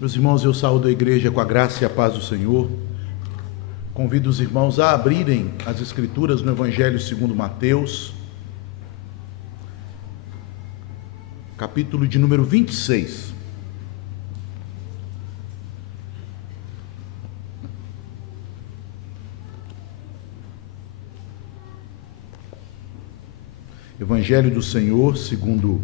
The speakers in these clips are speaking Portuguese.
Meus irmãos, eu saúdo a igreja com a graça e a paz do Senhor. Convido os irmãos a abrirem as escrituras no Evangelho segundo Mateus, capítulo de número 26. Evangelho do Senhor segundo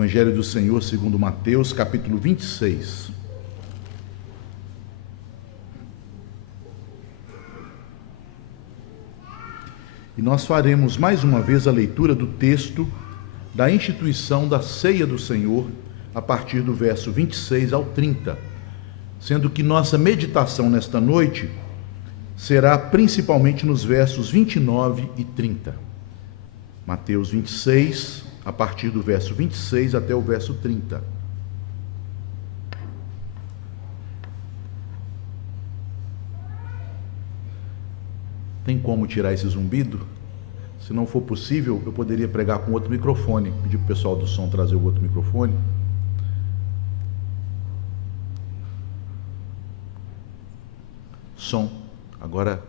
Evangelho do Senhor segundo Mateus, capítulo 26. E nós faremos mais uma vez a leitura do texto da instituição da ceia do Senhor, a partir do verso 26 ao 30, sendo que nossa meditação nesta noite será principalmente nos versos 29 e 30. Mateus 26, a partir do verso 26 até o verso 30. Tem como tirar esse zumbido? Se não for possível, eu poderia pregar com outro microfone. Pedir para o pessoal do som trazer o outro microfone. Som. Agora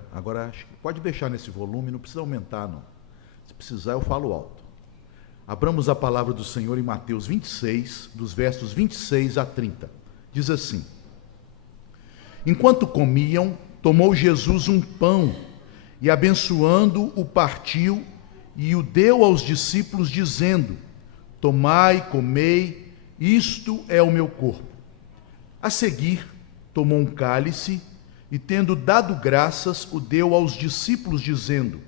acho que pode deixar nesse volume, não precisa aumentar não. Se precisar eu falo alto. Abramos a palavra do Senhor em Mateus 26, dos versos 26 a 30. Diz assim: Enquanto comiam, tomou Jesus um pão e, abençoando, o partiu e o deu aos discípulos, dizendo: Tomai, comei, isto é o meu corpo. A seguir, tomou um cálice e, tendo dado graças, o deu aos discípulos, dizendo: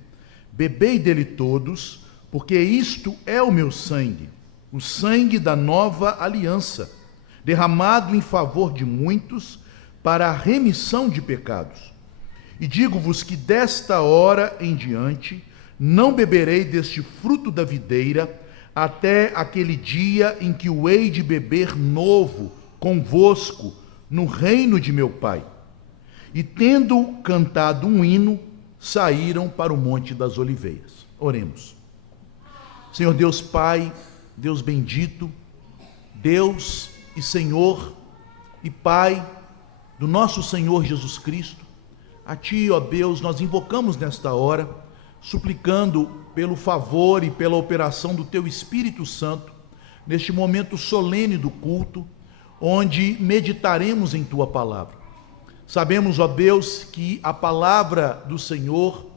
Bebei dele todos, porque isto é o meu sangue, o sangue da nova aliança, derramado em favor de muitos para a remissão de pecados. E digo-vos que desta hora em diante não beberei deste fruto da videira, até aquele dia em que o hei de beber novo convosco no reino de meu Pai. E tendo cantado um hino, saíram para o Monte das Oliveiras. Oremos. Senhor Deus Pai, Deus bendito, Deus e Senhor e Pai do nosso Senhor Jesus Cristo, a Ti, ó Deus, nós invocamos nesta hora, suplicando pelo favor e pela operação do Teu Espírito Santo, neste momento solene do culto, onde meditaremos em Tua palavra. Sabemos, ó Deus, que a palavra do Senhor,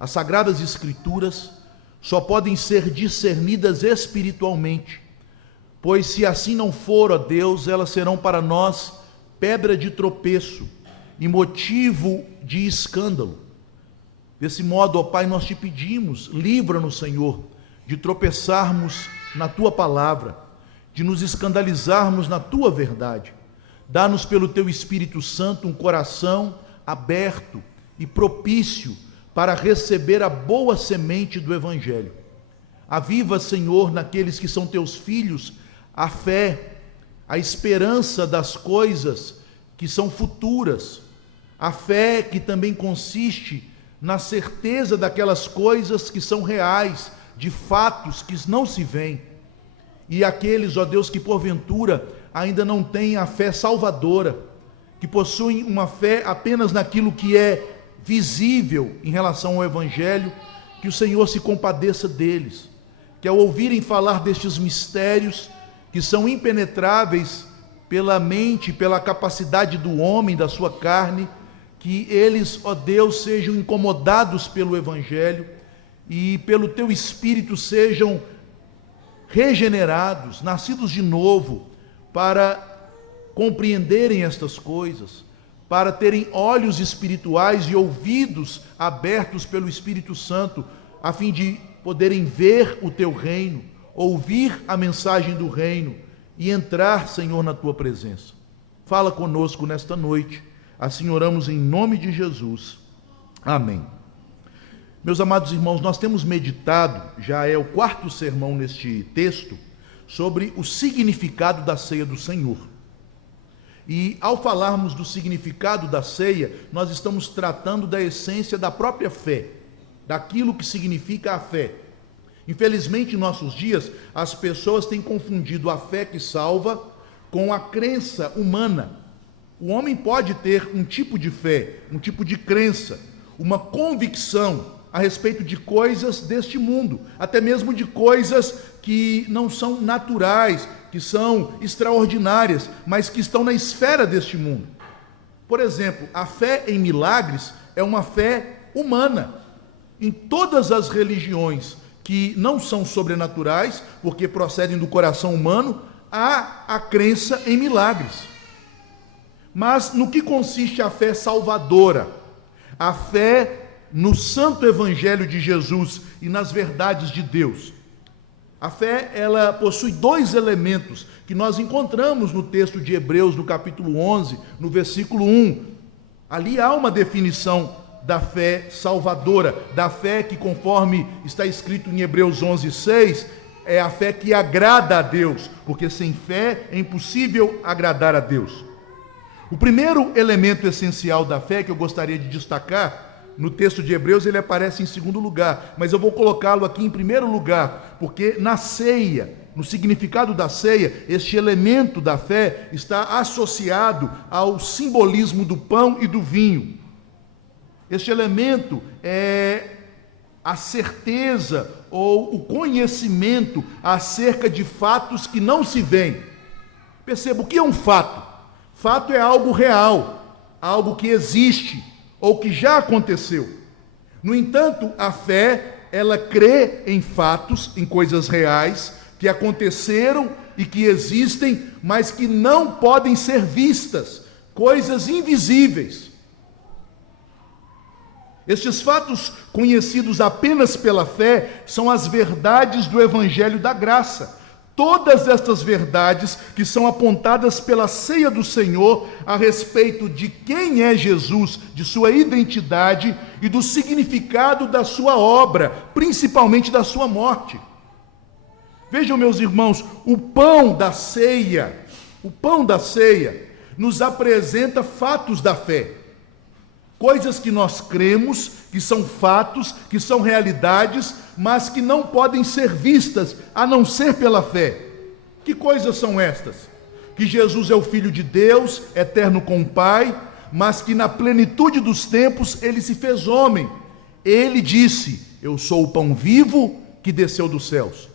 as Sagradas Escrituras, só podem ser discernidas espiritualmente, pois se assim não for, ó Deus, elas serão para nós pedra de tropeço e motivo de escândalo. Desse modo, ó Pai, nós te pedimos, livra-nos, Senhor, de tropeçarmos na Tua palavra, de nos escandalizarmos na Tua verdade. Dá-nos pelo Teu Espírito Santo um coração aberto e propício para receber a boa semente do Evangelho. Aviva, Senhor, naqueles que são Teus filhos, a fé, a esperança das coisas que são futuras, a fé que também consiste na certeza daquelas coisas que são reais, de fatos que não se veem. E aqueles, ó Deus, que porventura ainda não têm a fé salvadora, que possuem uma fé apenas naquilo que é visível em relação ao Evangelho, que o Senhor se compadeça deles, que ao ouvirem falar destes mistérios, que são impenetráveis pela mente, pela capacidade do homem, da sua carne, que eles, ó Deus, sejam incomodados pelo Evangelho e pelo Teu Espírito sejam regenerados, nascidos de novo, para compreenderem estas coisas, para terem olhos espirituais e ouvidos abertos pelo Espírito Santo, a fim de poderem ver o Teu reino, ouvir a mensagem do reino e entrar, Senhor, na Tua presença. Fala conosco nesta noite, assim oramos em nome de Jesus. Amém. Meus amados irmãos, nós temos meditado, já é o quarto sermão neste texto, sobre o significado da ceia do Senhor. E ao falarmos do significado da ceia, nós estamos tratando da essência da própria fé, daquilo que significa a fé. Infelizmente, em nossos dias, as pessoas têm confundido a fé que salva com a crença humana. O homem pode ter um tipo de fé, um tipo de crença, uma convicção a respeito de coisas deste mundo, até mesmo de coisas que não são naturais, que são extraordinárias, mas que estão na esfera deste mundo. Por exemplo, a fé em milagres é uma fé humana. Em todas as religiões que não são sobrenaturais, porque procedem do coração humano, há a crença em milagres. Mas no que consiste a fé salvadora? A fé no santo evangelho de Jesus e nas verdades de Deus. A fé, ela possui dois elementos que nós encontramos no texto de Hebreus, no capítulo 11, no versículo 1. Ali há uma definição da fé salvadora, da fé que, conforme está escrito em Hebreus 11:6, é a fé que agrada a Deus, porque sem fé é impossível agradar a Deus. O primeiro elemento essencial da fé que eu gostaria de destacar, no texto de Hebreus ele aparece em segundo lugar, mas eu vou colocá-lo aqui em primeiro lugar, porque na ceia, no significado da ceia, este elemento da fé está associado ao simbolismo do pão e do vinho. Este elemento é a certeza ou o conhecimento acerca de fatos que não se veem. Perceba, o que é um fato? Fato é algo real, algo que existe ou que já aconteceu. No entanto, a fé, ela crê em fatos, em coisas reais, que aconteceram e que existem, mas que não podem ser vistas, coisas invisíveis. Estes fatos, conhecidos apenas pela fé, são as verdades do Evangelho da Graça. Todas estas verdades que são apontadas pela ceia do Senhor a respeito de quem é Jesus, de sua identidade e do significado da sua obra, principalmente da sua morte. Vejam, meus irmãos, o pão da ceia nos apresenta fatos da fé. Coisas que nós cremos, que são fatos, que são realidades, mas que não podem ser vistas, a não ser pela fé. Que coisas são estas? Que Jesus é o Filho de Deus, eterno com o Pai, mas que na plenitude dos tempos ele se fez homem. Ele disse: eu sou o pão vivo que desceu dos céus.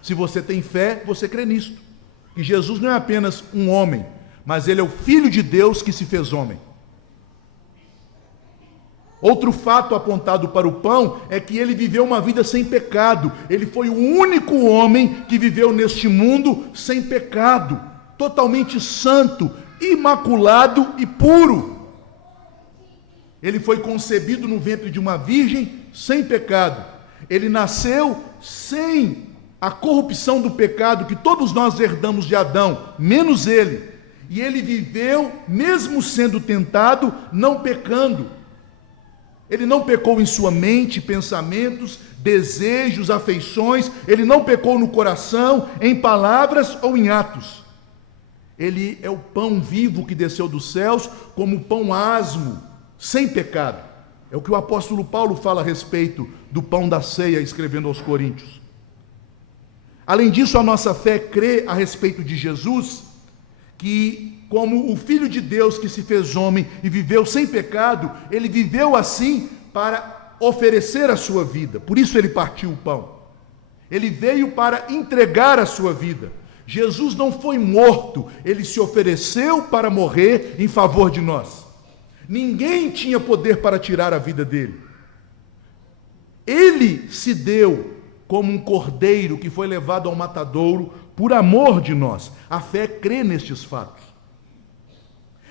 Se você tem fé, você crê nisto. Que Jesus não é apenas um homem, mas ele é o Filho de Deus que se fez homem. Outro fato apontado para o pão é que ele viveu uma vida sem pecado. Ele foi o único homem que viveu neste mundo sem pecado, totalmente santo, imaculado e puro. Ele foi concebido no ventre de uma virgem sem pecado. Ele nasceu sem a corrupção do pecado que todos nós herdamos de Adão, menos ele. E ele viveu, mesmo sendo tentado, não pecando. Ele não pecou em sua mente, pensamentos, desejos, afeições. Ele não pecou no coração, em palavras ou em atos. Ele é o pão vivo que desceu dos céus, como pão asmo, sem pecado. É o que o apóstolo Paulo fala a respeito do pão da ceia, escrevendo aos Coríntios. Além disso, a nossa fé crê a respeito de Jesus, que como o Filho de Deus que se fez homem e viveu sem pecado, ele viveu assim para oferecer a sua vida. Por isso ele partiu o pão. Ele veio para entregar a sua vida. Jesus não foi morto, ele se ofereceu para morrer em favor de nós. Ninguém tinha poder para tirar a vida dele. Ele se deu como um cordeiro que foi levado ao matadouro por amor de nós. A fé crê nestes fatos.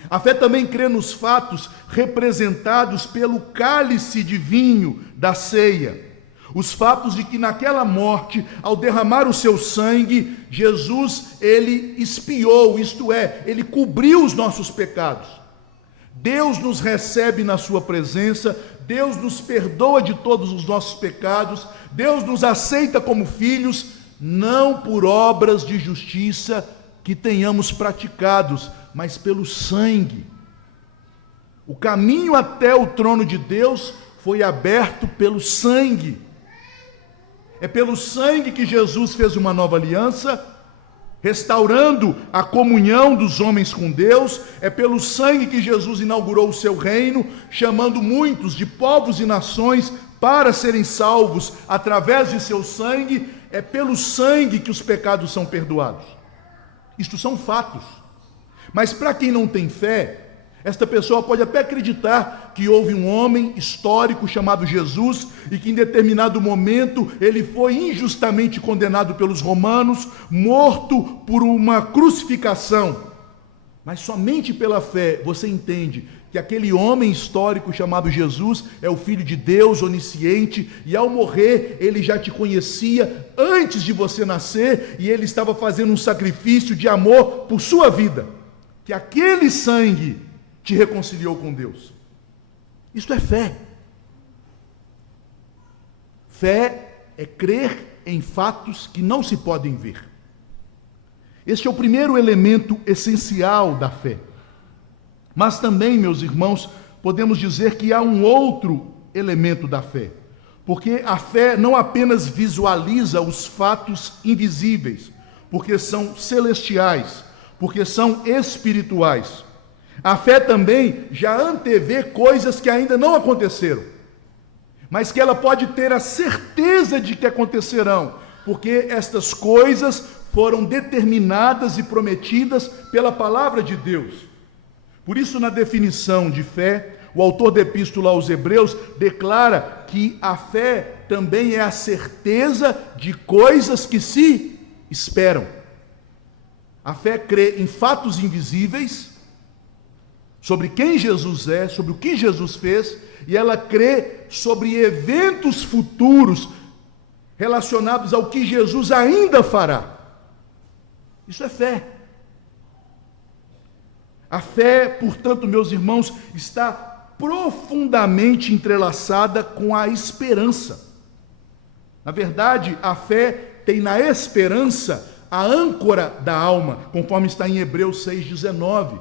A fé também crê nos fatos representados pelo cálice de vinho da ceia. Os fatos de que naquela morte, ao derramar o seu sangue, Jesus, ele expiou, isto é, ele cobriu os nossos pecados. Deus nos recebe na sua presença, Deus nos perdoa de todos os nossos pecados, Deus nos aceita como filhos, não por obras de justiça que tenhamos praticados, mas pelo sangue. O caminho até o trono de Deus foi aberto pelo sangue. É pelo sangue que Jesus fez uma nova aliança, restaurando a comunhão dos homens com Deus. É pelo sangue que Jesus inaugurou o seu reino, chamando muitos de povos e nações para serem salvos através de seu sangue. É pelo sangue que os pecados são perdoados. Isto são fatos. Mas para quem não tem fé, esta pessoa pode até acreditar que houve um homem histórico chamado Jesus e que em determinado momento ele foi injustamente condenado pelos romanos, morto por uma crucificação. Mas somente pela fé você entende que aquele homem histórico chamado Jesus é o Filho de Deus, onisciente, e ao morrer ele já te conhecia antes de você nascer e ele estava fazendo um sacrifício de amor por sua vida. Que aquele sangue te reconciliou com Deus. Isto é fé. Fé é crer em fatos que não se podem ver. Este é o primeiro elemento essencial da fé. Mas também, meus irmãos, podemos dizer que há um outro elemento da fé. Porque a fé não apenas visualiza os fatos invisíveis, porque são celestiais, porque são espirituais. A fé também já antevê coisas que ainda não aconteceram, mas que ela pode ter a certeza de que acontecerão, porque estas coisas foram determinadas e prometidas pela palavra de Deus. Por isso, na definição de fé, o autor da Epístola aos Hebreus declara que a fé também é a certeza de coisas que se esperam. A fé crê em fatos invisíveis, sobre quem Jesus é, sobre o que Jesus fez, e ela crê sobre eventos futuros relacionados ao que Jesus ainda fará. Isso é fé. A fé, portanto, meus irmãos, está profundamente entrelaçada com a esperança. Na verdade, a fé tem na esperança a âncora da alma, conforme está em Hebreus 6,19.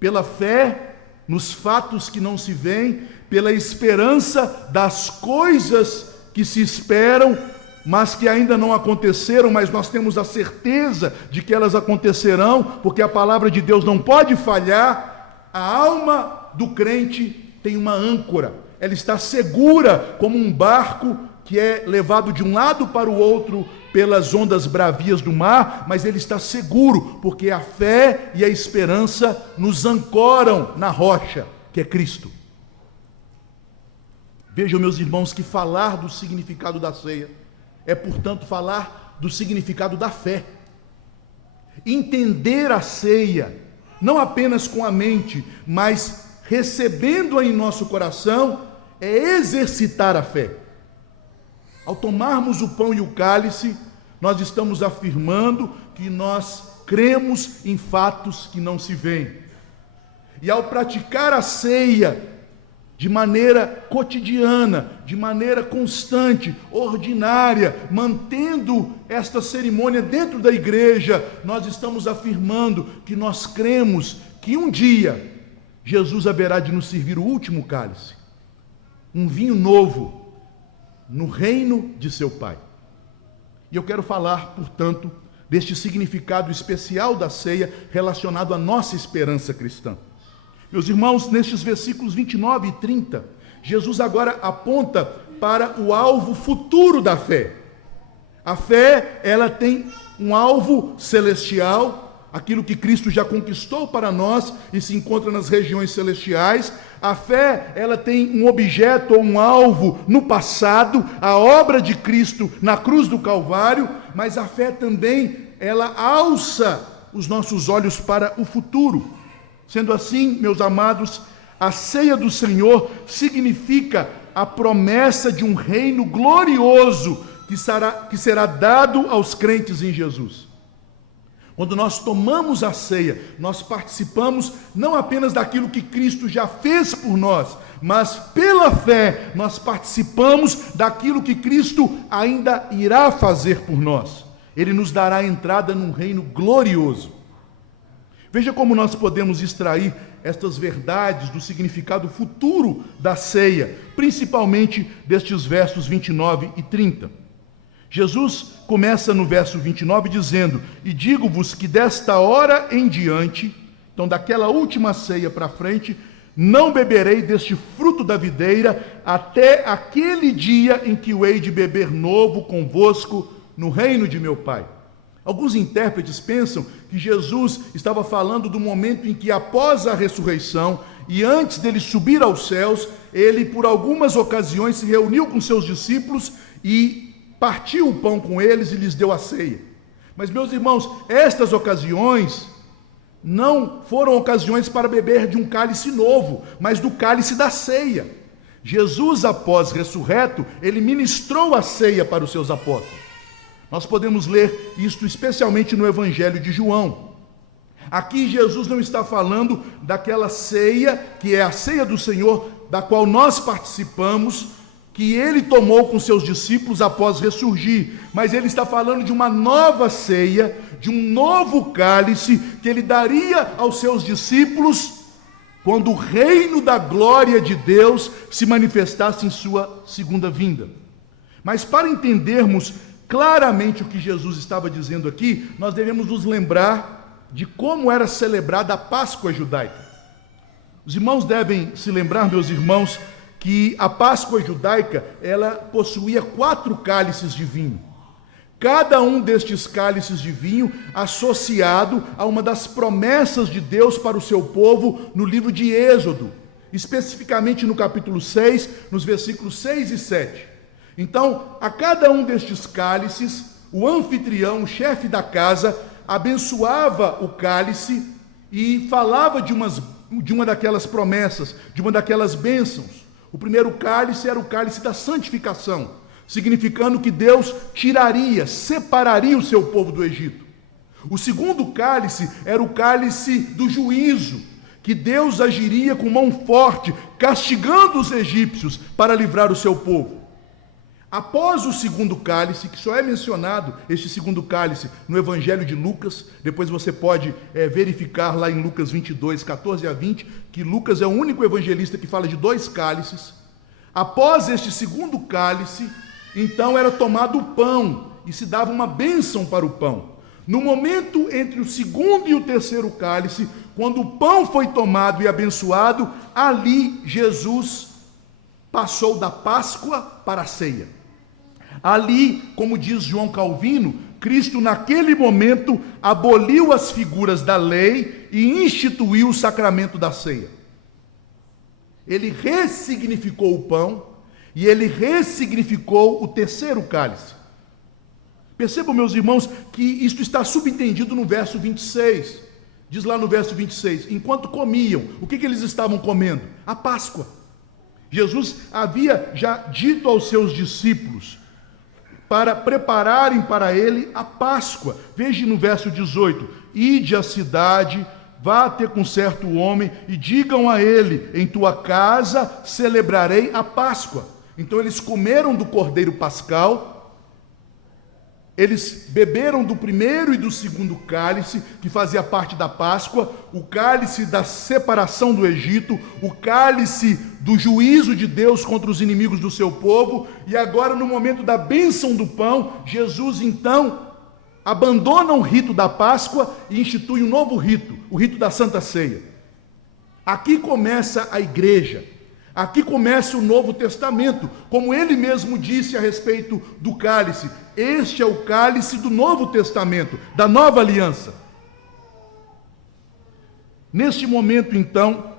Pela fé nos fatos que não se veem, pela esperança das coisas que se esperam, mas que ainda não aconteceram, mas nós temos a certeza de que elas acontecerão, porque a palavra de Deus não pode falhar. A alma do crente tem uma âncora, ela está segura como um barco que é levado de um lado para o outro pelas ondas bravias do mar, mas ele está seguro, porque a fé e a esperança nos ancoram na rocha, que é Cristo. Vejam, meus irmãos, que falar do significado da ceia é, portanto, falar do significado da fé. Entender a ceia, não apenas com a mente, mas recebendo-a em nosso coração, é exercitar a fé. Ao tomarmos o pão e o cálice, nós estamos afirmando que nós cremos em fatos que não se veem. E ao praticar a ceia de maneira cotidiana, de maneira constante, ordinária, mantendo esta cerimônia dentro da igreja, nós estamos afirmando que nós cremos que um dia Jesus haverá de nos servir o último cálice, um vinho novo, no reino de seu Pai. E eu quero falar, portanto, deste significado especial da ceia relacionado à nossa esperança cristã. Meus irmãos, nestes versículos 29 e 30, Jesus agora aponta para o alvo futuro da fé. A fé, ela tem um alvo celestial, aquilo que Cristo já conquistou para nós e se encontra nas regiões celestiais. A fé, ela tem um objeto ou um alvo no passado, a obra de Cristo na cruz do Calvário, mas a fé também, ela alça os nossos olhos para o futuro. Sendo assim, meus amados, a ceia do Senhor significa a promessa de um reino glorioso que será dado aos crentes em Jesus. Quando nós tomamos a ceia, nós participamos não apenas daquilo que Cristo já fez por nós, mas pela fé nós participamos daquilo que Cristo ainda irá fazer por nós. Ele nos dará entrada num reino glorioso. Veja como nós podemos extrair estas verdades do significado futuro da ceia, principalmente destes versos 29 e 30. Jesus começa no verso 29 dizendo: e digo-vos que desta hora em diante, então daquela última ceia para frente, não beberei deste fruto da videira até aquele dia em que o hei de beber novo convosco no reino de meu Pai. Alguns intérpretes pensam que Jesus estava falando do momento em que, após a ressurreição e antes dele subir aos céus, ele por algumas ocasiões se reuniu com seus discípulos e partiu o pão com eles e lhes deu a ceia. Mas, meus irmãos, estas ocasiões não foram ocasiões para beber de um cálice novo, mas do cálice da ceia. Jesus, após ressurreto, ele ministrou a ceia para os seus apóstolos. Nós podemos ler isto especialmente no Evangelho de João. Aqui Jesus não está falando daquela ceia, que é a ceia do Senhor, da qual nós participamos, que ele tomou com seus discípulos após ressurgir, mas ele está falando de uma nova ceia, de um novo cálice que ele daria aos seus discípulos quando o reino da glória de Deus se manifestasse em sua segunda vinda. Mas para entendermos claramente o que Jesus estava dizendo aqui, nós devemos nos lembrar de como era celebrada a Páscoa judaica. Os irmãos devem se lembrar, meus irmãos, que a Páscoa judaica, ela possuía 4 cálices de vinho. Cada um destes cálices de vinho associado a uma das promessas de Deus para o seu povo no livro de Êxodo, especificamente no capítulo 6, nos versículos 6 e 7. Então, a cada um destes cálices, o anfitrião, o chefe da casa, abençoava o cálice e falava de uma daquelas promessas, de uma daquelas bênçãos. O primeiro cálice era o cálice da santificação, significando que Deus tiraria, separaria o seu povo do Egito. O segundo cálice era o cálice do juízo, que Deus agiria com mão forte, castigando os egípcios para livrar o seu povo. Após o segundo cálice, que só é mencionado, este segundo cálice, no Evangelho de Lucas, depois você pode verificar lá em Lucas 22, 14 a 20, que Lucas é o único evangelista que fala de 2 cálices. Após este segundo cálice, então era tomado o pão e se dava uma bênção para o pão. No momento entre o segundo e o terceiro cálice, quando o pão foi tomado e abençoado, ali Jesus passou da Páscoa para a ceia. Ali, como diz João Calvino, Cristo naquele momento aboliu as figuras da lei e instituiu o sacramento da ceia. Ele ressignificou o pão e ele ressignificou o terceiro cálice. Percebam, meus irmãos, que isto está subentendido no verso 26. Diz lá no verso 26, enquanto comiam, o que eles estavam comendo? A Páscoa. Jesus havia já dito aos seus discípulos para prepararem para ele a Páscoa. Veja no verso 18, ide à cidade, vá ter com certo homem e digam a ele, em tua casa celebrarei a Páscoa. Então eles comeram do cordeiro pascal, eles beberam do primeiro e do segundo cálice, que fazia parte da Páscoa, o cálice da separação do Egito, o cálice do juízo de Deus contra os inimigos do seu povo, e agora no momento da bênção do pão, Jesus então abandona o rito da Páscoa e institui um novo rito, o rito da Santa Ceia. Aqui começa a igreja. Aqui começa o Novo Testamento, como ele mesmo disse a respeito do cálice. Este é o cálice do Novo Testamento, da nova aliança. Neste momento, então,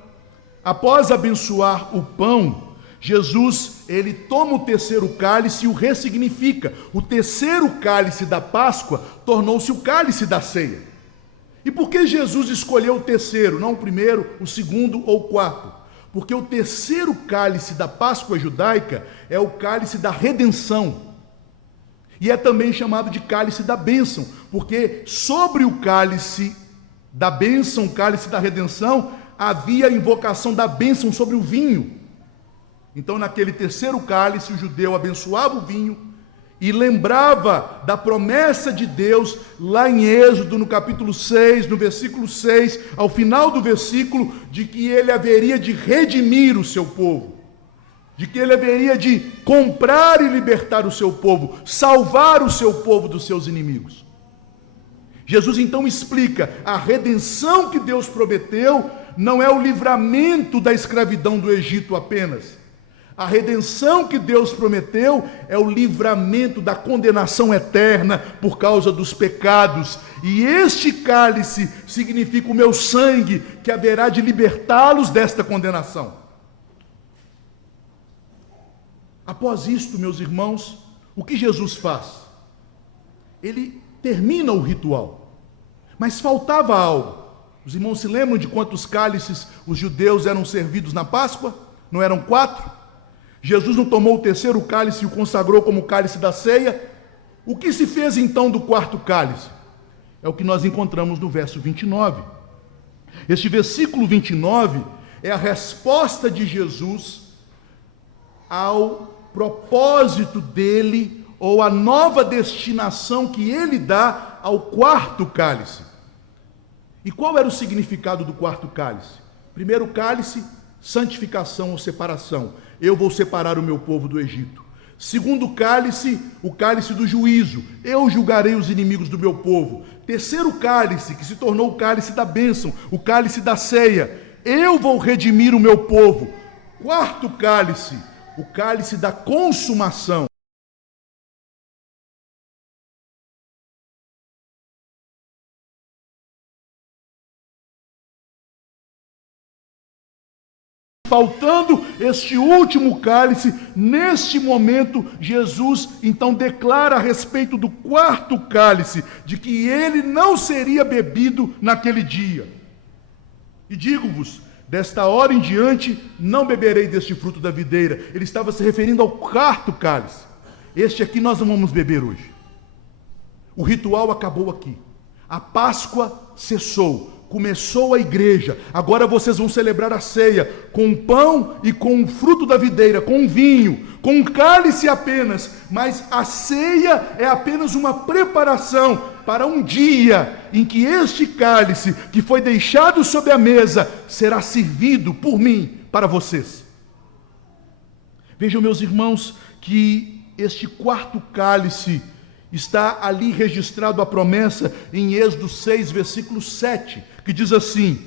após abençoar o pão, Jesus, ele toma o terceiro cálice e o ressignifica. O terceiro cálice da Páscoa tornou-se o cálice da ceia. E por que Jesus escolheu o terceiro, não o primeiro, o segundo ou o quarto? Porque o terceiro cálice da Páscoa judaica é o cálice da redenção. E é também chamado de cálice da bênção, porque sobre o cálice da bênção, o cálice da redenção, havia a invocação da bênção sobre o vinho. Então, naquele terceiro cálice, o judeu abençoava o vinho e lembrava da promessa de Deus lá em Êxodo, no capítulo 6, no versículo 6, ao final do versículo, de que ele haveria de redimir o seu povo. de que ele haveria de comprar e libertar o seu povo, salvar o seu povo dos seus inimigos. Jesus então explica: a redenção que Deus prometeu não é o livramento da escravidão do Egito apenas. A redenção que Deus prometeu é o livramento da condenação eterna por causa dos pecados. E este cálice significa o meu sangue, que haverá de libertá-los desta condenação. Após isto, meus irmãos, o que Jesus faz? Ele termina o ritual, mas faltava algo. Os irmãos se lembram de quantos cálices os judeus eram servidos na Páscoa? Não eram 4? Jesus não tomou o terceiro cálice e o consagrou como cálice da ceia? O que se fez então do quarto cálice? É o que nós encontramos no verso 29. Este versículo 29 é a resposta de Jesus ao propósito dele, ou a nova destinação que ele dá ao quarto cálice. E qual era o significado do quarto cálice? Primeiro cálice, santificação ou separação. Eu vou separar o meu povo do Egito. Segundo cálice, o cálice do juízo. Eu julgarei os inimigos do meu povo. Terceiro cálice, que se tornou o cálice da bênção, o cálice da ceia. Eu vou redimir o meu povo. Quarto cálice, o cálice da consumação. Faltando este último cálice, neste momento, Jesus então declara a respeito do quarto cálice, de que ele não seria bebido naquele dia. E digo-vos, desta hora em diante, não beberei deste fruto da videira. Ele estava se referindo ao quarto cálice. Este aqui nós não vamos beber hoje. O ritual acabou aqui. A Páscoa cessou. Começou a igreja, agora vocês vão celebrar a ceia com pão e com o fruto da videira, com vinho, com cálice apenas, mas a ceia é apenas uma preparação para um dia em que este cálice que foi deixado sobre a mesa será servido por mim para vocês. Vejam, meus irmãos, que este quarto cálice está ali registrado a promessa em Êxodo 6, versículo 7, que diz assim: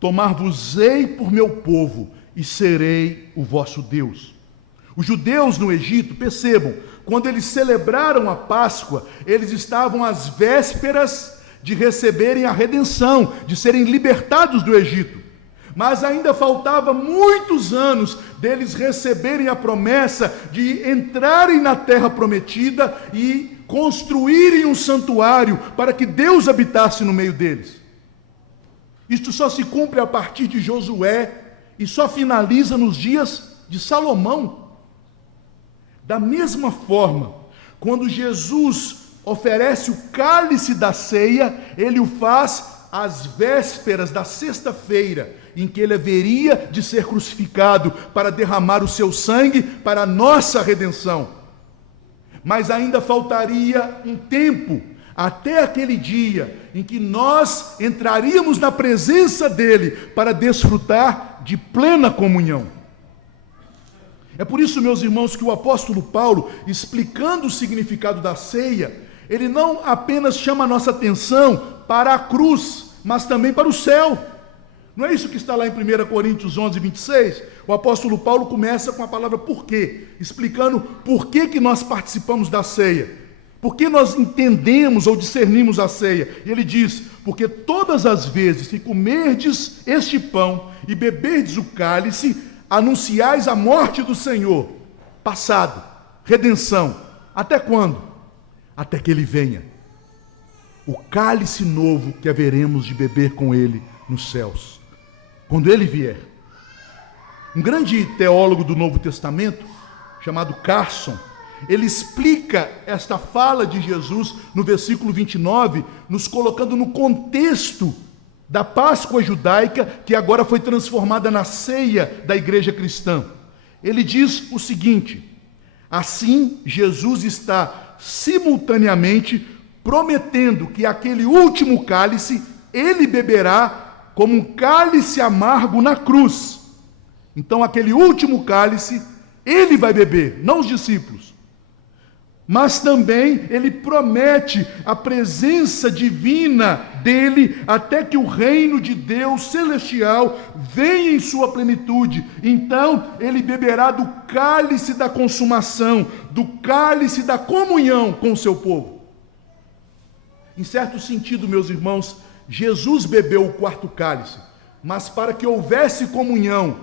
tomar-vos-ei por meu povo e serei o vosso Deus. Os judeus no Egito, percebam, quando eles celebraram a Páscoa, eles estavam às vésperas de receberem a redenção, de serem libertados do Egito. Mas ainda faltava muitos anos deles receberem a promessa de entrarem na terra prometida e construírem um santuário para que Deus habitasse no meio deles. Isto só se cumpre a partir de Josué e só finaliza nos dias de Salomão. Da mesma forma, quando Jesus oferece o cálice da ceia, ele o faz às vésperas da sexta-feira, em que ele haveria de ser crucificado para derramar o seu sangue para a nossa redenção. Mas ainda faltaria um tempo até aquele dia em que nós entraríamos na presença dele para desfrutar de plena comunhão. É por isso, meus irmãos, que o apóstolo Paulo, explicando o significado da ceia, ele não apenas chama a nossa atenção para a cruz, mas também para o céu. Não é isso que está lá em 1 Coríntios 11, 26? O apóstolo Paulo começa com a palavra porquê, explicando por que nós participamos da ceia, por que nós entendemos ou discernimos a ceia. E ele diz: porque todas as vezes que comerdes este pão e beberdes o cálice, anunciais a morte do Senhor, passado, redenção. Até quando? Até que ele venha. O cálice novo que haveremos de beber com ele nos céus, quando ele vier. Um grande teólogo do Novo Testamento, chamado Carson, ele explica esta fala de Jesus no versículo 29, nos colocando no contexto da Páscoa judaica, que agora foi transformada na ceia da igreja cristã. Ele diz o seguinte: assim, Jesus está simultaneamente prometendo que aquele último cálice ele beberá como um cálice amargo na cruz. Então, aquele último cálice Ele vai beber, não os discípulos. Mas também ele promete a presença divina dele até que o reino de Deus celestial venha em sua plenitude. Então ele beberá do cálice da consumação, do cálice da comunhão com o seu povo. Em certo sentido, meus irmãos, Jesus bebeu o quarto cálice, mas para que houvesse comunhão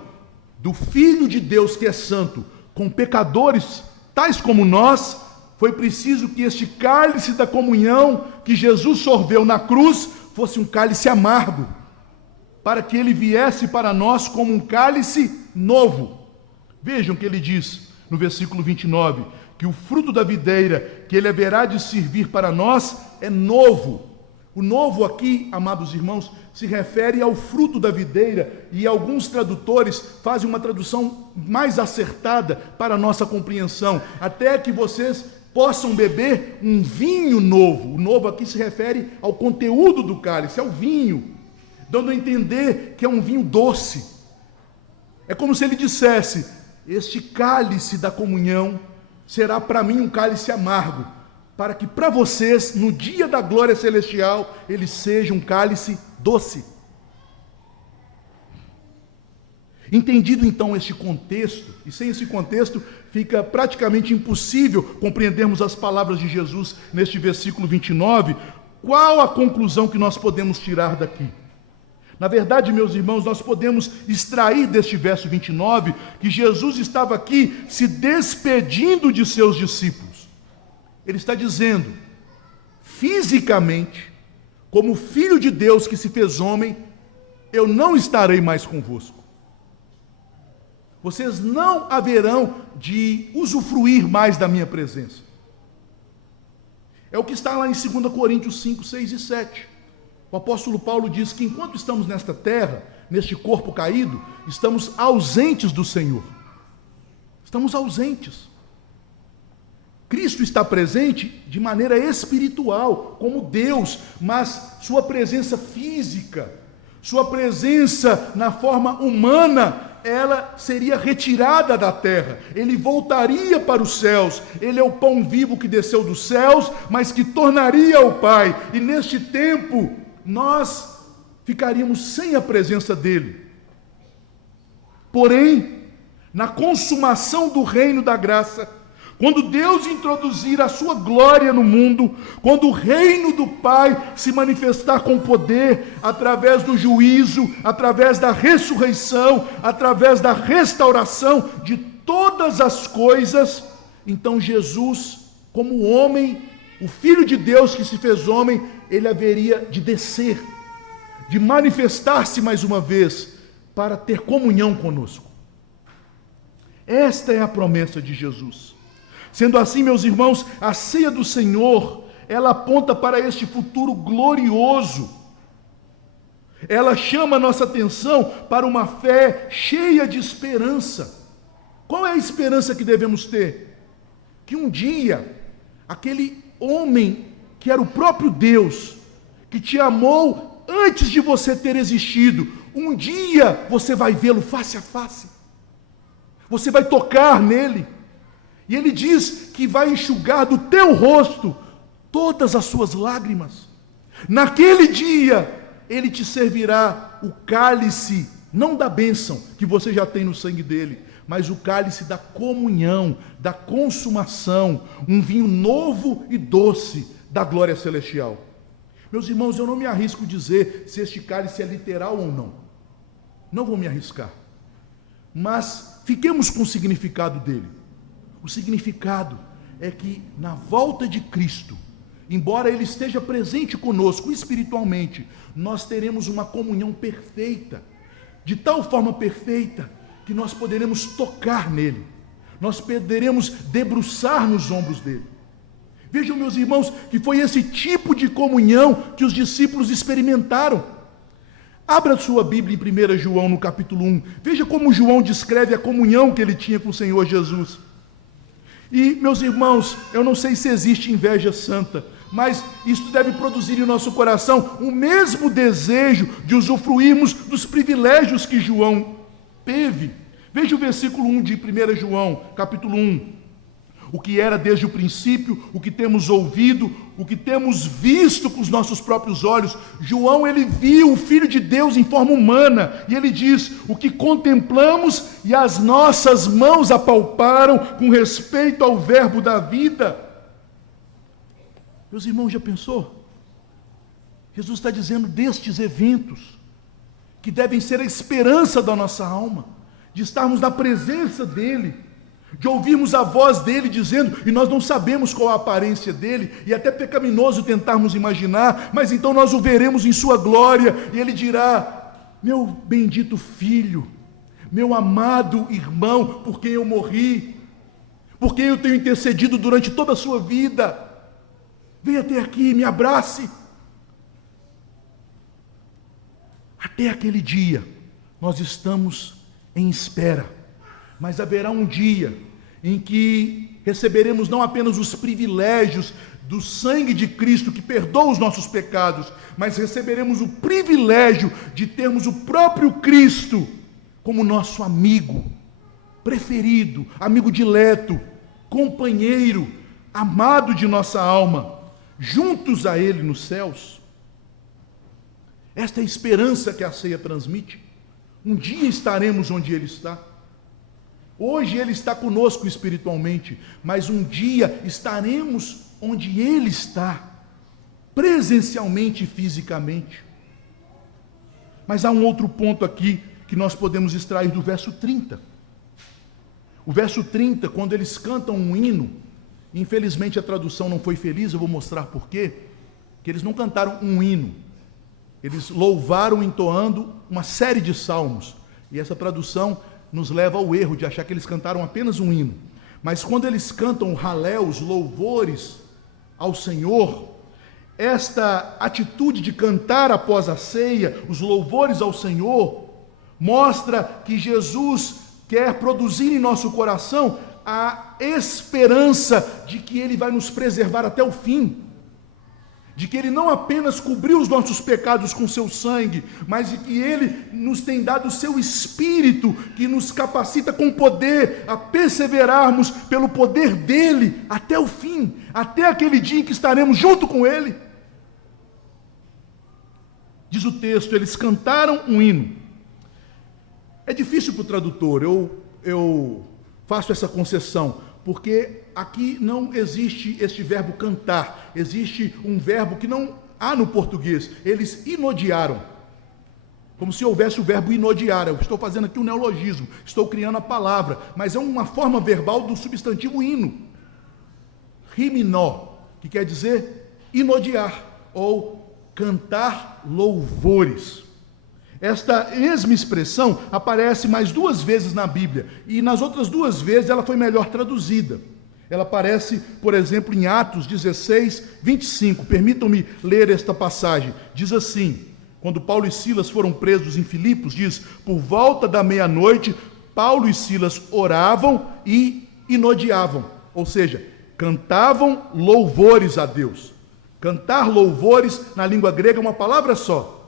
do Filho de Deus que é santo com pecadores tais como nós, foi preciso que este cálice da comunhão que Jesus sorveu na cruz fosse um cálice amargo, para que ele viesse para nós como um cálice novo. Vejam o que ele diz no versículo 29, que o fruto da videira que ele haverá de servir para nós é novo. O novo aqui, amados irmãos, se refere ao fruto da videira, e alguns tradutores fazem uma tradução mais acertada para a nossa compreensão, até que vocês possam beber um vinho novo. O novo aqui se refere ao conteúdo do cálice, ao vinho, dando a entender que é um vinho doce. É como se ele dissesse: este cálice da comunhão será para mim um cálice amargo, para que para vocês, no dia da glória celestial, ele seja um cálice doce. Entendido então este contexto, e sem esse contexto fica praticamente impossível compreendermos as palavras de Jesus neste versículo 29, qual a conclusão que nós podemos tirar daqui? Na verdade, meus irmãos, nós podemos extrair deste verso 29 que Jesus estava aqui se despedindo de seus discípulos. Ele está dizendo, fisicamente, como Filho de Deus que se fez homem, eu não estarei mais convosco. Vocês não haverão de usufruir mais da minha presença. É o que está lá em 2 Coríntios 5, 6 e 7. O apóstolo Paulo diz que enquanto estamos nesta terra, neste corpo caído, estamos ausentes do Senhor. Estamos ausentes. Cristo está presente de maneira espiritual, como Deus, mas sua presença física, sua presença na forma humana, ela seria retirada da terra. Ele voltaria para os céus. Ele é o pão vivo que desceu dos céus, mas que tornaria ao Pai. E neste tempo, nós ficaríamos sem a presença dele. Porém, na consumação do reino da graça, quando Deus introduzir a sua glória no mundo, quando o reino do Pai se manifestar com poder, através do juízo, através da ressurreição, através da restauração de todas as coisas, então Jesus, como homem, o Filho de Deus que se fez homem, ele haveria de descer, de manifestar-se mais uma vez, para ter comunhão conosco. Esta é a promessa de Jesus. Sendo assim, meus irmãos, a ceia do Senhor, ela aponta para este futuro glorioso. Ela chama a nossa atenção para uma fé cheia de esperança. Qual é a esperança que devemos ter? Que um dia, aquele homem que era o próprio Deus, que te amou antes de você ter existido, um dia você vai vê-lo face a face. Você vai tocar nele. E ele diz que vai enxugar do teu rosto todas as suas lágrimas. Naquele dia, ele te servirá o cálice, não da bênção que você já tem no sangue dele, mas o cálice da comunhão, da consumação, um vinho novo e doce da glória celestial. Meus irmãos, eu não me arrisco a dizer se este cálice é literal ou não. Não vou me arriscar. Mas fiquemos com o significado dele. O significado é que na volta de Cristo, embora ele esteja presente conosco espiritualmente, nós teremos uma comunhão perfeita, de tal forma perfeita que nós poderemos tocar nele, nós poderemos debruçar nos ombros dele. Vejam, meus irmãos, que foi esse tipo de comunhão que os discípulos experimentaram. Abra sua Bíblia em 1 João, no capítulo 1. Veja como João descreve a comunhão que ele tinha com o Senhor Jesus. E, meus irmãos, eu não sei se existe inveja santa, mas isto deve produzir em nosso coração o mesmo desejo de usufruirmos dos privilégios que João teve, Veja o versículo 1 de 1 João, capítulo 1. O que era desde o princípio, o que temos ouvido, o que temos visto com os nossos próprios olhos. João, ele viu o Filho de Deus em forma humana, e ele diz, o que contemplamos e as nossas mãos apalparam com respeito ao verbo da vida. Meus irmãos, já pensou? Jesus está dizendo destes eventos, que devem ser a esperança da nossa alma, de estarmos na presença dEle, de ouvirmos a voz dEle dizendo, e nós não sabemos qual a aparência dEle, e é até pecaminoso tentarmos imaginar, mas então nós o veremos em sua glória, e Ele dirá, meu bendito filho, meu amado irmão, por quem eu morri, por quem eu tenho intercedido durante toda a sua vida, venha até aqui, me abrace. Até aquele dia, nós estamos em espera, mas haverá um dia em que receberemos não apenas os privilégios do sangue de Cristo que perdoa os nossos pecados, mas receberemos o privilégio de termos o próprio Cristo como nosso amigo preferido, amigo dileto, companheiro, amado de nossa alma, juntos a Ele nos céus. Esta é a esperança que a ceia transmite. Um dia estaremos onde Ele está. Hoje Ele está conosco espiritualmente, mas um dia estaremos onde Ele está, presencialmente e fisicamente. Mas há um outro ponto aqui que nós podemos extrair do verso 30. O verso 30, quando eles cantam um hino, infelizmente a tradução não foi feliz, eu vou mostrar por quê, que eles não cantaram um hino. Eles louvaram entoando uma série de salmos. E essa tradução nos leva ao erro de achar que eles cantaram apenas um hino. Mas quando eles cantam o halel, os louvores ao Senhor, esta atitude de cantar após a ceia, os louvores ao Senhor, mostra que Jesus quer produzir em nosso coração a esperança de que Ele vai nos preservar até o fim. De que Ele não apenas cobriu os nossos pecados com seu sangue, mas de que Ele nos tem dado o seu Espírito, que nos capacita com poder a perseverarmos pelo poder dEle até o fim, até aquele dia em que estaremos junto com Ele. Diz o texto, eles cantaram um hino. É difícil para o tradutor, eu faço essa concessão, porque aqui não existe este verbo cantar, existe um verbo que não há no português, eles inodiaram, como se houvesse o verbo inodiar. Eu estou fazendo aqui um neologismo, estou criando a palavra, mas é uma forma verbal do substantivo hino, riminó, que quer dizer inodiar, ou cantar louvores. Esta mesma expressão aparece mais 2 vezes na Bíblia, e nas outras 2 vezes ela foi melhor traduzida. Ela aparece, por exemplo, em Atos 16, 25. Permitam-me ler esta passagem. Diz assim, quando Paulo e Silas foram presos em Filipos, diz, por volta da meia-noite, Paulo e Silas oravam e inodiavam, ou seja, cantavam louvores a Deus. Cantar louvores, na língua grega, é uma palavra só.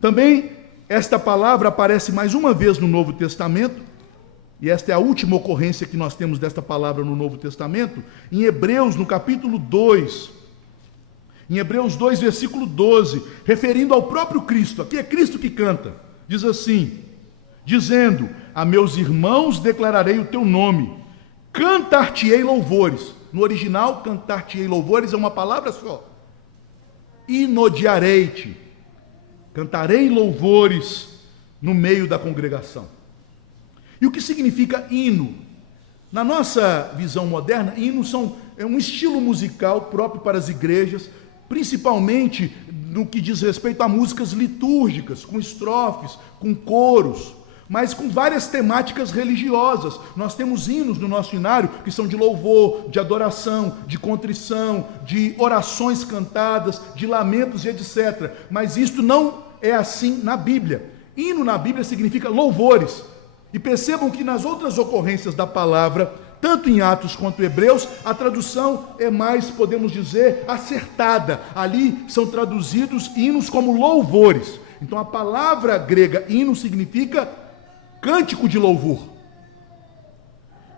Também esta palavra aparece mais uma vez no Novo Testamento, e esta é a última ocorrência que nós temos desta palavra no Novo Testamento, em Hebreus, no capítulo 2. Em Hebreus 2, versículo 12, referindo ao próprio Cristo, aqui é Cristo que canta, diz assim, dizendo, a meus irmãos declararei o teu nome, cantar-te-ei louvores. No original, cantar-te-ei louvores é uma palavra só. Inodiarei-te. Cantarei louvores no meio da congregação. E o que significa hino? Na nossa visão moderna, hinos é um estilo musical próprio para as igrejas, principalmente no que diz respeito a músicas litúrgicas, com estrofes, com coros, mas com várias temáticas religiosas. Nós temos hinos no nosso hinário que são de louvor, de adoração, de contrição, de orações cantadas, de lamentos e etc. Mas isto não é assim na Bíblia. Hino na Bíblia significa louvores. E percebam que nas outras ocorrências da palavra, tanto em Atos quanto em Hebreus, a tradução é mais, podemos dizer, acertada. Ali são traduzidos hinos como louvores. Então a palavra grega hino significa cântico de louvor.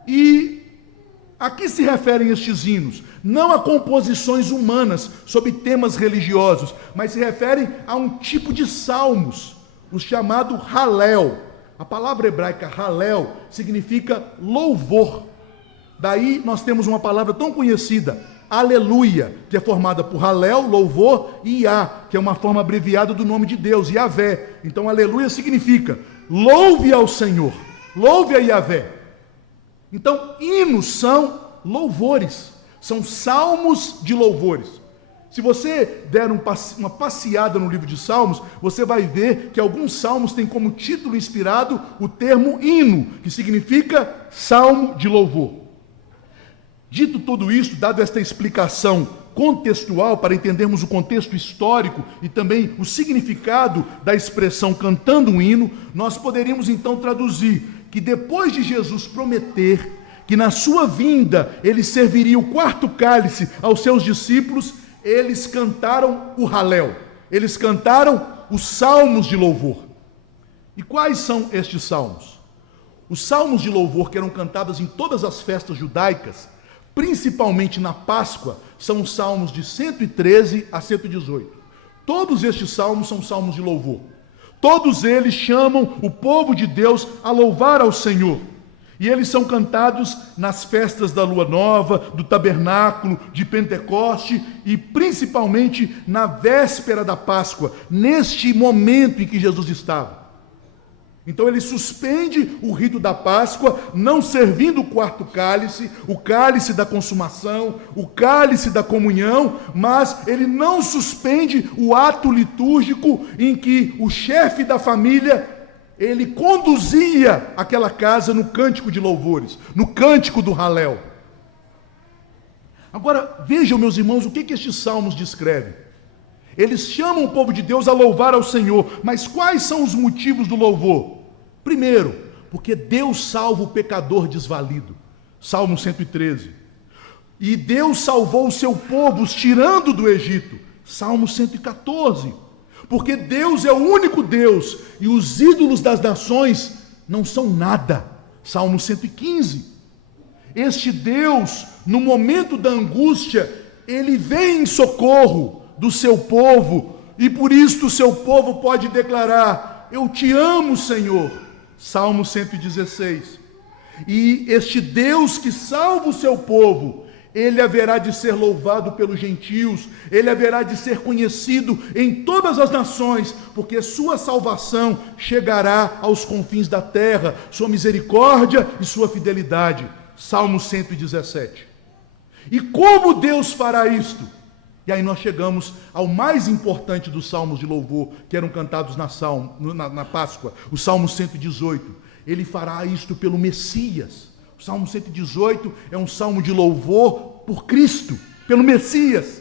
E a que se referem estes hinos? Não a composições humanas sobre temas religiosos, mas se referem a um tipo de salmos, o chamado Halel. A palavra hebraica Halel significa louvor. Daí nós temos uma palavra tão conhecida, aleluia, que é formada por Halel, louvor, e Iá, que é uma forma abreviada do nome de Deus, Yavé. Então aleluia significa louve ao Senhor, louve a Yavé. Então hinos são louvores, são salmos de louvores. Se você der uma passeada no livro de Salmos, você vai ver que alguns salmos têm como título inspirado o termo hino, que significa salmo de louvor. Dito tudo isso, dado esta explicação contextual para entendermos o contexto histórico e também o significado da expressão cantando um hino, nós poderíamos então traduzir que depois de Jesus prometer que na sua vinda ele serviria o quarto cálice aos seus discípulos, eles cantaram o Halel, eles cantaram os salmos de louvor. E quais são estes salmos? Os salmos de louvor que eram cantados em todas as festas judaicas, principalmente na Páscoa, são os salmos de 113 a 118. Todos estes salmos são salmos de louvor. Todos eles chamam o povo de Deus a louvar ao Senhor. E eles são cantados nas festas da Lua Nova, do Tabernáculo, de Pentecoste e principalmente na véspera da Páscoa, neste momento em que Jesus estava. Então ele suspende o rito da Páscoa, não servindo o quarto cálice, o cálice da consumação, o cálice da comunhão, mas ele não suspende o ato litúrgico em que o chefe da família, ele conduzia aquela casa no cântico de louvores, no cântico do Halel. Agora, vejam, meus irmãos, o que estes salmos descrevem. Eles chamam o povo de Deus a louvar ao Senhor, mas quais são os motivos do louvor? Primeiro, porque Deus salva o pecador desvalido, Salmo 113. E Deus salvou o seu povo, os tirando do Egito, Salmo 114. Porque Deus é o único Deus e os ídolos das nações não são nada, Salmo 115. Este Deus, no momento da angústia, ele vem em socorro do seu povo, e por isso o seu povo pode declarar: eu te amo, Senhor, Salmo 116. E este Deus que salva o seu povo, ele haverá de ser louvado pelos gentios, ele haverá de ser conhecido em todas as nações, porque sua salvação chegará aos confins da terra, sua misericórdia e sua fidelidade, Salmo 117. E como Deus fará isto? E aí nós chegamos ao mais importante dos salmos de louvor, que eram cantados na Páscoa, o Salmo 118. Ele fará isto pelo Messias. O Salmo 118 é um salmo de louvor por Cristo, pelo Messias.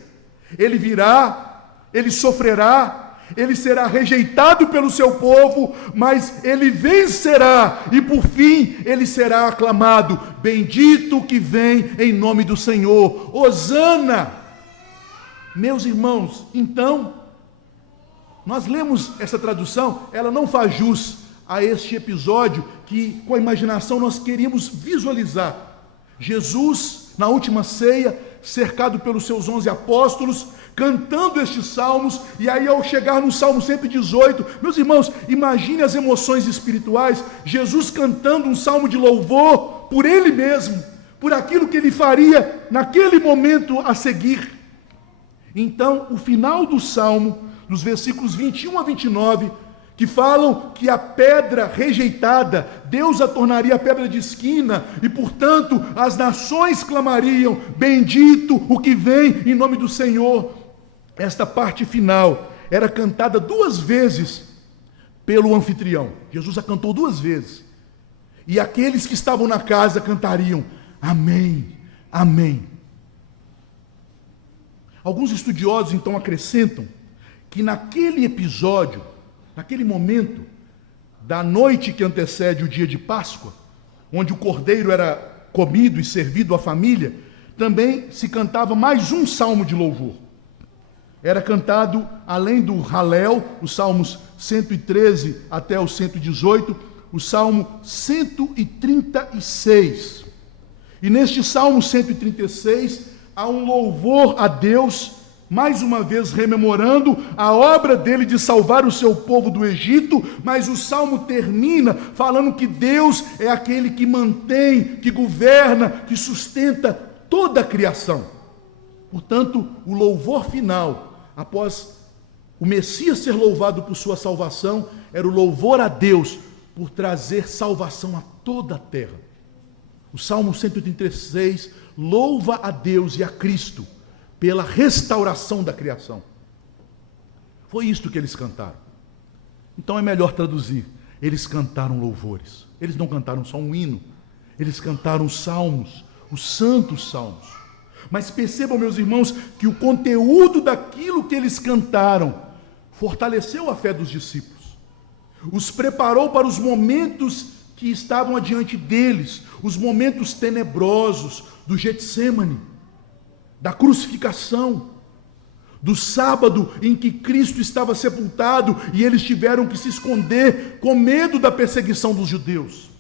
Ele virá, ele sofrerá, ele será rejeitado pelo seu povo, mas ele vencerá e por fim ele será aclamado: bendito o que vem em nome do Senhor, hosana. Meus irmãos, então, nós lemos essa tradução, ela não faz jus a este episódio que com a imaginação nós queríamos visualizar. Jesus, na última ceia, cercado pelos seus 11 apóstolos, cantando estes salmos, e aí ao chegar no Salmo 118, meus irmãos, imagine as emoções espirituais, Jesus cantando um salmo de louvor por ele mesmo, por aquilo que ele faria naquele momento a seguir. Então, o final do salmo, nos versículos 21 a 29, que falam que a pedra rejeitada, Deus a tornaria pedra de esquina, e portanto as nações clamariam: bendito o que vem em nome do Senhor. Esta parte final era cantada 2 vezes pelo anfitrião. Jesus a cantou 2 vezes. E aqueles que estavam na casa cantariam: amém, amém. Alguns estudiosos então acrescentam que naquele episódio, naquele momento da noite que antecede o dia de Páscoa, onde o cordeiro era comido e servido à família, também se cantava mais um salmo de louvor. Era cantado, além do Halel, os salmos 113 até o 118, o Salmo 136. E neste Salmo 136 há um louvor a Deus, mais uma vez rememorando a obra dele de salvar o seu povo do Egito, mas o Salmo termina falando que Deus é aquele que mantém, que governa, que sustenta toda a criação. Portanto, o louvor final, após o Messias ser louvado por sua salvação, era o louvor a Deus por trazer salvação a toda a terra. O Salmo 136 louva a Deus e a Cristo pela restauração da criação. Foi isto que eles cantaram. Então é melhor traduzir. Eles cantaram louvores. Eles não cantaram só um hino. Eles cantaram salmos, os santos salmos. Mas percebam, meus irmãos, que o conteúdo daquilo que eles cantaram fortaleceu a fé dos discípulos. Os preparou para os momentos que estavam adiante deles, os momentos tenebrosos do Getsemane, da crucificação, do sábado em que Cristo estava sepultado e eles tiveram que se esconder com medo da perseguição dos judeus.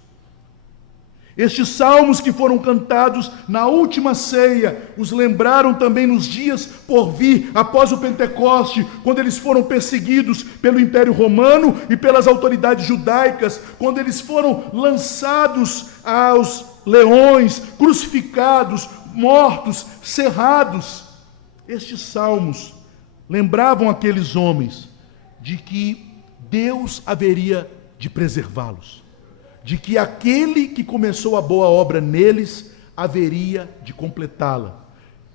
Estes salmos que foram cantados na última ceia, os lembraram também nos dias por vir, após o Pentecoste, quando eles foram perseguidos pelo Império Romano e pelas autoridades judaicas, quando eles foram lançados aos leões, crucificados, mortos, cerrados. Estes salmos lembravam aqueles homens de que Deus haveria de preservá-los, de que aquele que começou a boa obra neles haveria de completá-la,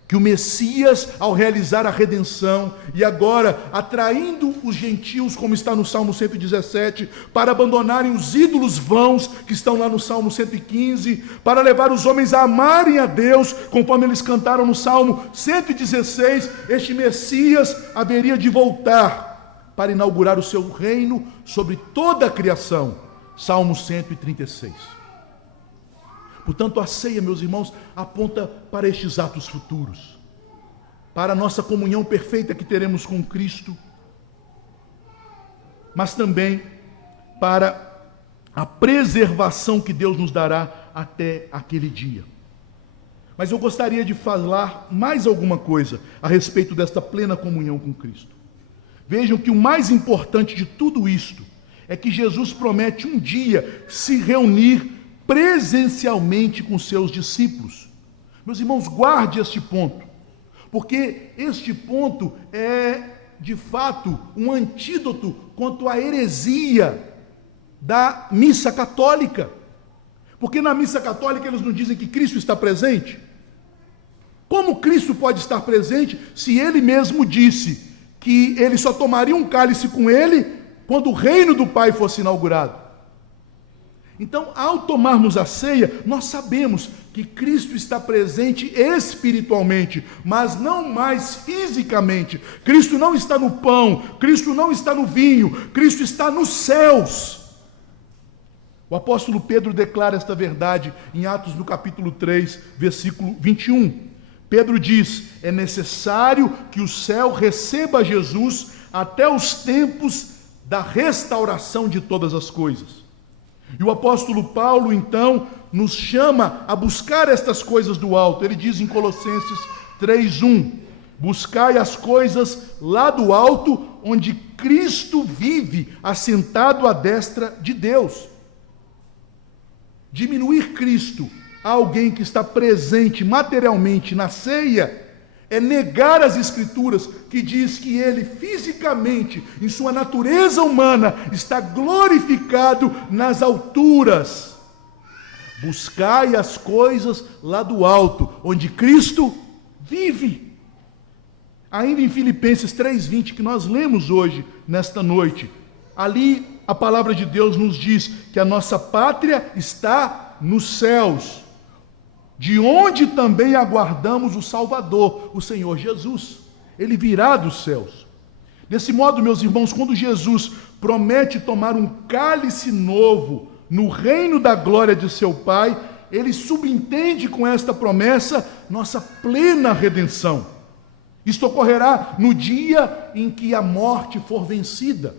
que o Messias, ao realizar a redenção e agora atraindo os gentios, como está no Salmo 117, para abandonarem os ídolos vãos que estão lá no Salmo 115, para levar os homens a amarem a Deus, conforme eles cantaram no Salmo 116, este Messias haveria de voltar para inaugurar o seu reino sobre toda a criação. Salmo 136. Portanto, a ceia, meus irmãos, aponta para estes atos futuros, para a nossa comunhão perfeita que teremos com Cristo, mas também para a preservação que Deus nos dará até aquele dia. Mas eu gostaria de falar mais alguma coisa a respeito desta plena comunhão com Cristo. Vejam que o mais importante de tudo isto é que Jesus promete um dia se reunir presencialmente com seus discípulos. Meus irmãos, guarde este ponto, porque este ponto é, de fato, um antídoto quanto à heresia da missa católica. Porque na missa católica eles não dizem que Cristo está presente. Como Cristo pode estar presente se ele mesmo disse que ele só tomaria um cálice com ele quando o reino do Pai fosse inaugurado? Então, ao tomarmos a ceia, nós sabemos que Cristo está presente espiritualmente, mas não mais fisicamente. Cristo não está no pão, Cristo não está no vinho, Cristo está nos céus. O apóstolo Pedro declara esta verdade em Atos no capítulo 3, versículo 21. Pedro diz: é necessário que o céu receba Jesus até os tempos da restauração de todas as coisas. E o apóstolo Paulo, então, nos chama a buscar estas coisas do alto. Ele diz em Colossenses 3:1: buscai as coisas lá do alto, onde Cristo vive, assentado à destra de Deus. Diminuir Cristo a alguém que está presente materialmente na ceia é negar as Escrituras, que diz que ele fisicamente, em sua natureza humana, está glorificado nas alturas. Buscai as coisas lá do alto, onde Cristo vive. Ainda em Filipenses 3:20, que nós lemos hoje, nesta noite, ali a palavra de Deus nos diz que a nossa pátria está nos céus, de onde também aguardamos o Salvador, o Senhor Jesus. Ele virá dos céus. Desse modo, meus irmãos, quando Jesus promete tomar um cálice novo no reino da glória de seu Pai, ele subentende com esta promessa nossa plena redenção. Isto ocorrerá no dia em que a morte for vencida.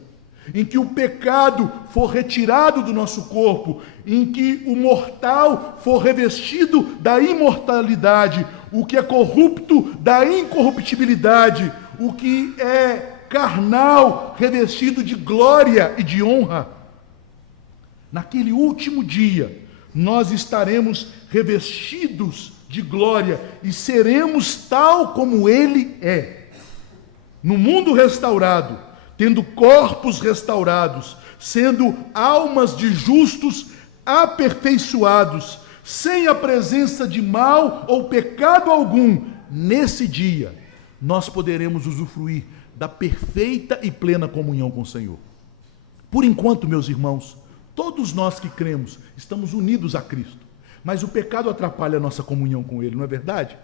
em que o pecado for retirado do nosso corpo, em que o mortal for revestido da imortalidade, o que é corrupto da incorruptibilidade, o que é carnal revestido de glória e de honra. Naquele último dia, nós estaremos revestidos de glória e seremos tal como Ele é. No mundo restaurado, tendo corpos restaurados, sendo almas de justos aperfeiçoados, sem a presença de mal ou pecado algum, nesse dia, nós poderemos usufruir da perfeita e plena comunhão com o Senhor. Por enquanto, meus irmãos, todos nós que cremos estamos unidos a Cristo, mas o pecado atrapalha a nossa comunhão com Ele, não é verdade?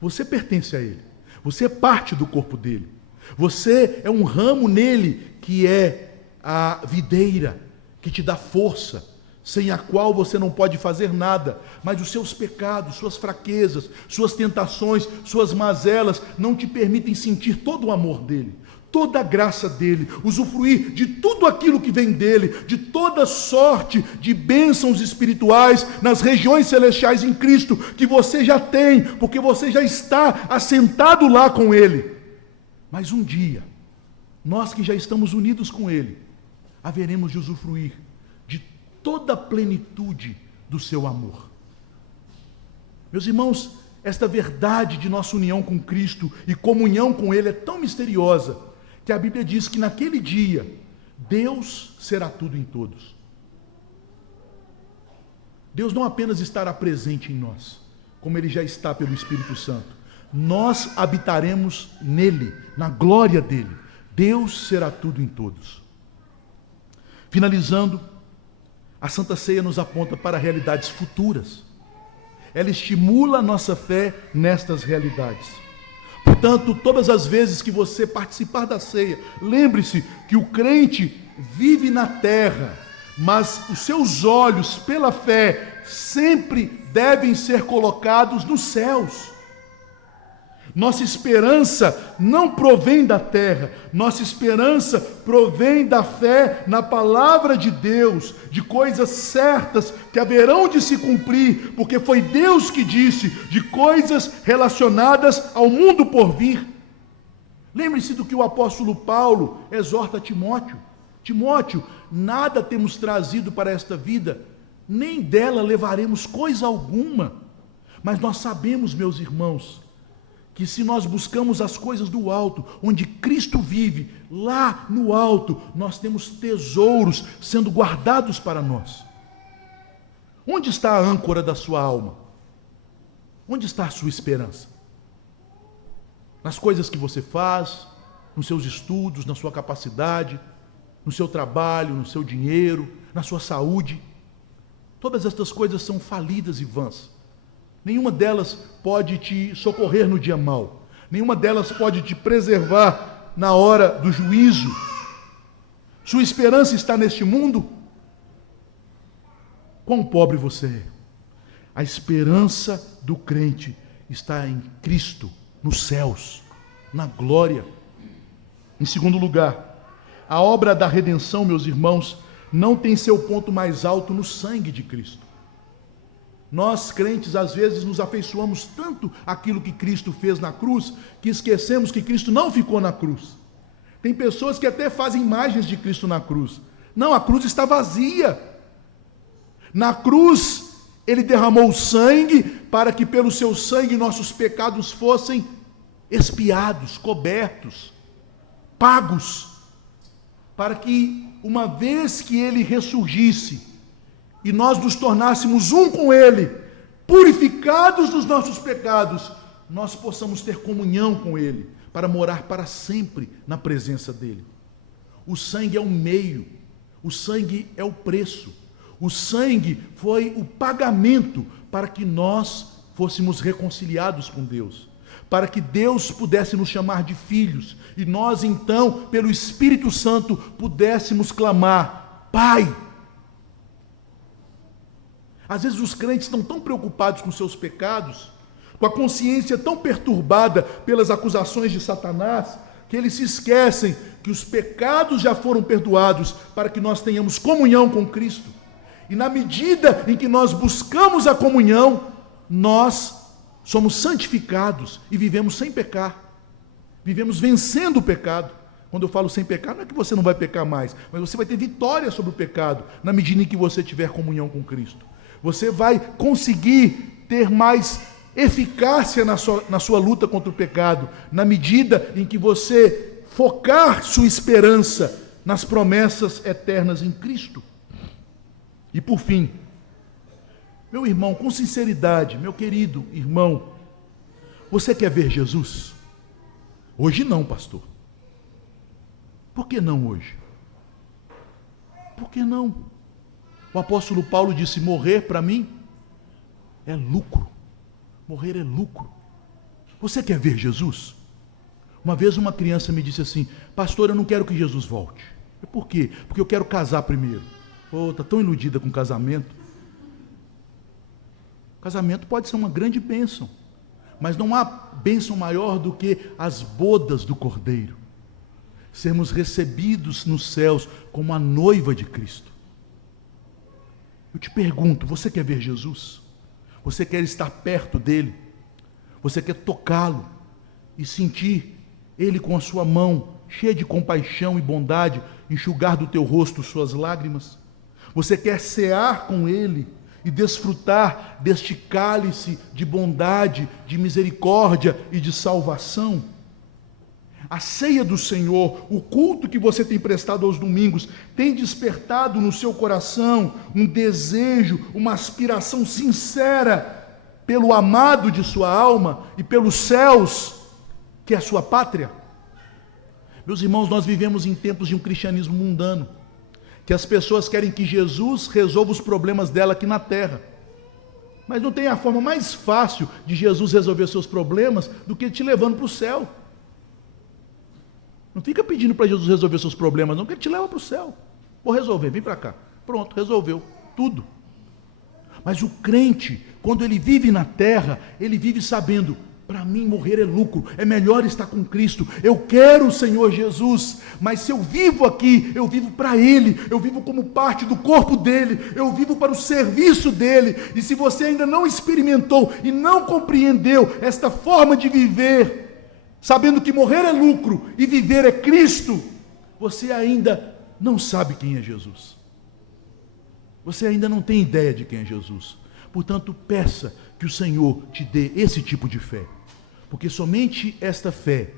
Você pertence a Ele, você é parte do corpo dEle, você é um ramo nele que é a videira, que te dá força, sem a qual você não pode fazer nada, mas os seus pecados, suas fraquezas, suas tentações, suas mazelas não te permitem sentir todo o amor dele, toda a graça dele, usufruir de tudo aquilo que vem dele, de toda sorte de bênçãos espirituais nas regiões celestiais em Cristo, que você já tem, porque você já está assentado lá com ele. Mas um dia, nós que já estamos unidos com ele, haveremos de usufruir de toda a plenitude do seu amor. Meus irmãos, esta verdade de nossa união com Cristo e comunhão com ele é tão misteriosa, que a Bíblia diz que naquele dia, Deus será tudo em todos. Deus não apenas estará presente em nós, como ele já está pelo Espírito Santo. Nós habitaremos nele, na glória dele. Deus será tudo em todos. Finalizando, a Santa Ceia nos aponta para realidades futuras. Ela estimula a nossa fé nestas realidades. Portanto, todas as vezes que você participar da ceia, lembre-se que o crente vive na terra, mas os seus olhos, pela fé, sempre devem ser colocados nos céus. Nossa esperança não provém da terra, nossa esperança provém da fé na palavra de Deus, de coisas certas que haverão de se cumprir, porque foi Deus que disse, de coisas relacionadas ao mundo por vir. Lembre-se do que o apóstolo Paulo exorta a Timóteo. Timóteo, nada temos trazido para esta vida, nem dela levaremos coisa alguma, mas nós sabemos, meus irmãos, que se nós buscamos as coisas do alto, onde Cristo vive, lá no alto, nós temos tesouros sendo guardados para nós. Onde está a âncora da sua alma? Onde está a sua esperança? Nas coisas que você faz, nos seus estudos, na sua capacidade, no seu trabalho, no seu dinheiro, na sua saúde. Todas estas coisas são falidas e vãs. Nenhuma delas pode te socorrer no dia mau. Nenhuma delas pode te preservar na hora do juízo. Sua esperança está neste mundo? Quão pobre você é. A esperança do crente está em Cristo, nos céus, na glória. Em segundo lugar, a obra da redenção, meus irmãos, não tem seu ponto mais alto no sangue de Cristo. Nós, crentes, às vezes nos afeiçoamos tanto àquilo que Cristo fez na cruz, que esquecemos que Cristo não ficou na cruz. Tem pessoas que até fazem imagens de Cristo na cruz. Não, a cruz está vazia. Na cruz, ele derramou o sangue para que pelo seu sangue nossos pecados fossem expiados, cobertos, pagos, para que uma vez que ele ressurgisse, e nós nos tornássemos um com ele, purificados dos nossos pecados, nós possamos ter comunhão com ele, para morar para sempre na presença dele. O sangue é o meio, o sangue é o preço, o sangue foi o pagamento para que nós fôssemos reconciliados com Deus, para que Deus pudesse nos chamar de filhos, e nós então, pelo Espírito Santo, pudéssemos clamar, Pai. Às vezes os crentes estão tão preocupados com seus pecados, com a consciência tão perturbada pelas acusações de Satanás, que eles se esquecem que os pecados já foram perdoados para que nós tenhamos comunhão com Cristo. E na medida em que nós buscamos a comunhão, nós somos santificados e vivemos sem pecar. Vivemos vencendo o pecado. Quando eu falo sem pecar, não é que você não vai pecar mais, mas você vai ter vitória sobre o pecado na medida em que você tiver comunhão com Cristo. Você vai conseguir ter mais eficácia na sua luta contra o pecado, na medida em que você focar sua esperança nas promessas eternas em Cristo. E por fim, meu irmão, com sinceridade, meu querido irmão, você quer ver Jesus? Hoje não, pastor. Por que não hoje? Por que não? O apóstolo Paulo disse: morrer para mim é lucro. Morrer é lucro. Você quer ver Jesus? Uma vez uma criança me disse assim: pastor, eu não quero que Jesus volte. Por quê? Porque eu quero casar primeiro. Está tão iludida com casamento. Casamento pode ser uma grande bênção, mas não há bênção maior do que as bodas do Cordeiro. Sermos recebidos nos céus como a noiva de Cristo. Eu te pergunto, você quer ver Jesus? Você quer estar perto dele? Você quer tocá-lo e sentir ele com a sua mão cheia de compaixão e bondade enxugar do teu rosto suas lágrimas? Você quer cear com ele e desfrutar deste cálice de bondade, de misericórdia e de salvação? A ceia do Senhor, o culto que você tem prestado aos domingos, tem despertado no seu coração um desejo, uma aspiração sincera pelo amado de sua alma e pelos céus, que é a sua pátria? Meus irmãos, nós vivemos em tempos de um cristianismo mundano, que as pessoas querem que Jesus resolva os problemas dela aqui na terra. Mas não tem a forma mais fácil de Jesus resolver seus problemas do que te levando para o céu. Não fica pedindo para Jesus resolver seus problemas, não, que ele te leva para o céu. Vou resolver, vem para cá. Pronto, resolveu tudo. Mas o crente, quando ele vive na terra, ele vive sabendo: para mim morrer é lucro, é melhor estar com Cristo. Eu quero o Senhor Jesus, mas se eu vivo aqui, eu vivo para Ele, eu vivo como parte do corpo dEle, eu vivo para o serviço dEle. E se você ainda não experimentou e não compreendeu esta forma de viver, sabendo que morrer é lucro e viver é Cristo, você ainda não sabe quem é Jesus. Você ainda não tem ideia de quem é Jesus. Portanto, peça que o Senhor te dê esse tipo de fé. Porque somente esta fé,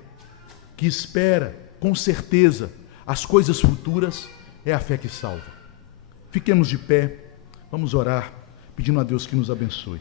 que espera com certeza as coisas futuras, é a fé que salva. Fiquemos de pé, vamos orar, pedindo a Deus que nos abençoe.